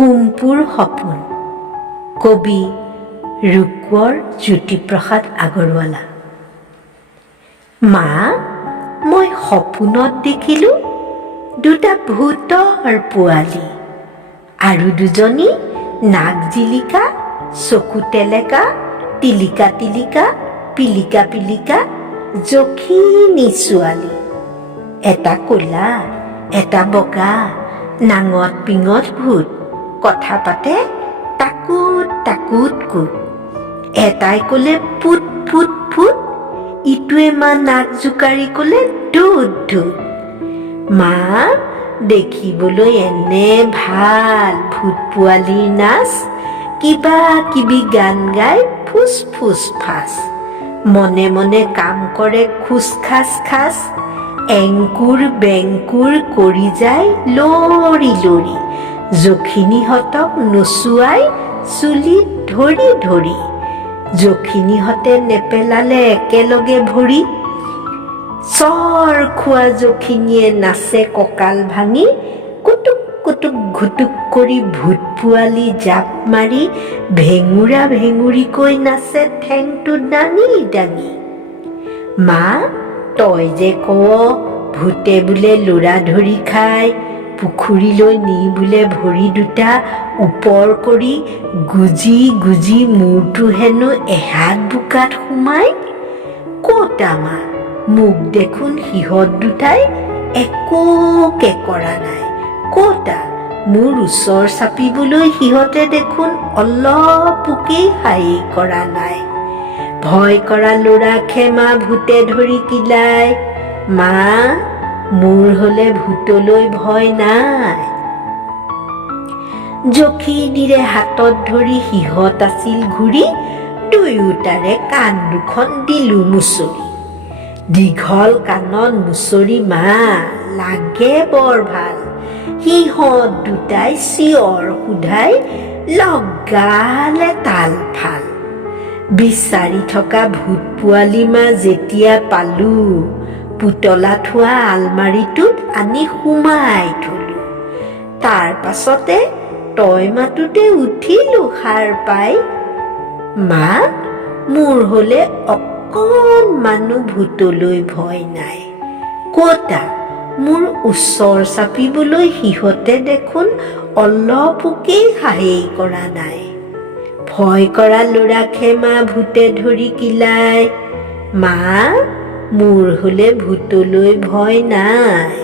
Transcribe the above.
কুমপুৰ সপোন কবি ৰূপকোঁৱৰ জ্যোতিপ্ৰসাদ আগৰৱালা। মা, মই সপোনত দেখিলোঁ দুটা ভূতৰ পোৱালি আৰু দুজনী নাক জিলিকা, চকু টেলেকা, টিলিকা টিলিকা, পিলিকা পিলিকা যখিনী ছোৱালী। এটা ক'লা, এটা বগা, নাঙত পিঙত ভূত, কথা পাতে টাকুত টাকুত কুট। এটাই ক'লে পুত পুত ফুট, ইটোৱে মা নাক জোকাৰি ক'লে ধুত ধুত। মা, দেখিবলৈ এনে ভাল ভূত পোৱালীৰ নাচ, কিবা কিবি গান গাই ফুচ ফুচ ফাচ, মনে মনে কাম কৰে খোজ খাচ খাচ, এংকুৰ বেংকুৰ কৰি যায় লৰি লৰি, যখিনীহঁতক নচুৱাই চুলিত ধৰি ধৰি। যখিনীহঁতে নেপেলালে একেলগে ভৰি, চৰ খোৱা যখিনীয়ে নাচে কঁকাল ভাঙি, কুটুক কুটুক ঘুটুক কৰি ভূত পোৱালি জাপ মাৰি ভেঙুৰা ভেঙুৰিকৈ নাচে ঠেংটো দাঙি দাঙি। মা, তই যে কৱ ভূতে বোলে ল'ৰা ধৰি খায়, পুখুৰীলৈ নি বোলে ভৰি দুটা ওপৰ কৰি গুজি গুজি মূৰটো হেনো এহাত বোকাত সোমাই। ক'তা মা, মোক দেখোন সিহঁত দুটাই একোকে কৰা নাই। ক'তা, মোৰ ওচৰ চাপিবলৈ সিহঁতে দেখোন অলপোকেই হাঁহি কৰা নাই। ভয় কৰা ল'ৰাকহে মা ভূতে ধৰি কিলাই। মা, মোৰ হ'লে ভূতলৈ ভয় নাই। যখিনীৰে হাতত ধৰি সিহঁত আছিল ঘূৰি, দুয়োটাৰে কাণ দুখন দিলো মুচৰি। দীঘল কাণত মুচৰি মা, লাগে বৰ ভাল। সিহঁত দুটাই চিঞৰ সোধাই লগালে তাল ফাল। বিচাৰি থকা ভূত পোৱালি মা যেতিয়া পালো, পুতলা থোৱা আলমাৰিটোত আনি সুমাই থলো। তাৰ পাছতে তই মাতোতে উঠিলো সাৰ পাই। মা, মোৰ হ'লে অকণমানো ভূতলৈ ভয় নাই। ক'তা, মোৰ ওচৰ চাপিবলৈ সিহঁতে দেখোন অলপোকেই সাহেই কৰা নাই। ভয় কৰা ল'ৰাকহে মা ভূতে ধৰি কিলাই। মা, মোৰ হ'লে ভূতলৈ ভয় নাই।